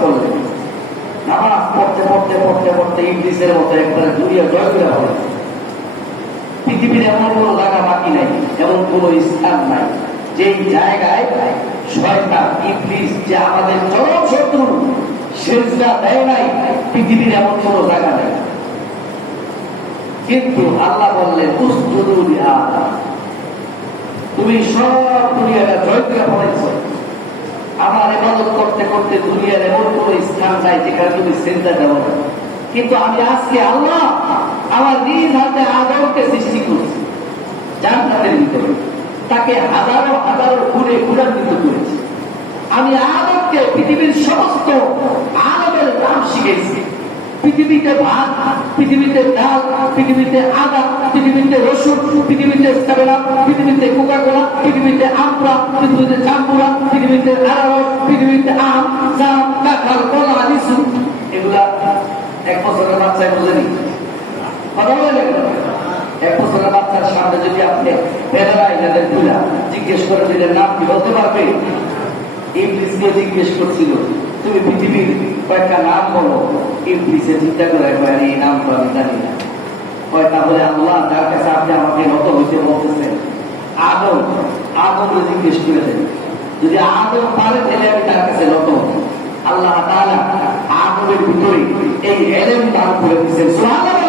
করলেন। নামাজ পড়তে পড়তে পড়তে পড়তে ইবলিসের মতো একবারে দুনিয়া জয় করে হলেন। পৃথিবীর এমন কোনো জায়গা বাকি নাই, এমন কোনো স্থান নাই যেই জায়গায় শয়তান ইবলিস যে আমাদের চরম শত্রু সেজদা দেয় নাই, পৃথিবীর এমন কোনো জায়গা নেই। কিন্তু আল্লাহ বললেন উসজুদু লিআদম, তুমি সব দুনিয়াটা জয় করে ফেলেছ। আমার ইবাদত করতে করতে দুনিয়ার এমন কোনো স্থান নাই যেখানে তুমি সেজদা দেও না। কিন্তু আমি আজকে আল্লাহ আমার নিজ হাতে আদমকে সৃষ্টি করছি জান্নাতের ভিতরে, তাকে হাজারো হাজারো গুণে গুণান্বিত করেছি। আমি আদমকে পৃথিবীর সমস্ত আদমের নাম শিখেছি। পৃথিবীতে ভাত, পৃথিবীতে ডাল, পৃথিবীতে আদা, পৃথিবীতে রসুন, পৃথিবীতে সেভেন আপ, পৃথিবীতে কোকা কোলা, পৃথিবীতে আমড়া, পৃথিবীতে জাম্বুরা, পৃথিবীতে আনারস, পৃথিবীতে আম, জাম, কাঁঠাল, কলা, লিচু, এগুলা 1 বছরের বাচ্চায় বোঝেনি। কথা বলে 1 বছরের বাচ্চার সামনে যদি আপনি বেড়ায় যাদের তুলা জিজ্ঞেস করে দিলেন নাম কি বলতে পারবে? ইংলিশকে জিজ্ঞেস করছিল তুমি পৃথিবীর কয়েকটা নাম বলো। ইংলিশে চিন্তা করে এই নাম তো আমি জানি না। তাহলে আল্লাহ যার কাছে আপনি আমাকে নত হইতে বলতেছেন আদম, আদমকে জিজ্ঞেস করে দেন। যদি আদম পারে তাহলে আমি তার কাছে নত হব। আল্লাহ তাআলা আদমের ভিতরে এই এলেম দান করে দিচ্ছেন। সুবহানাল্লাহ।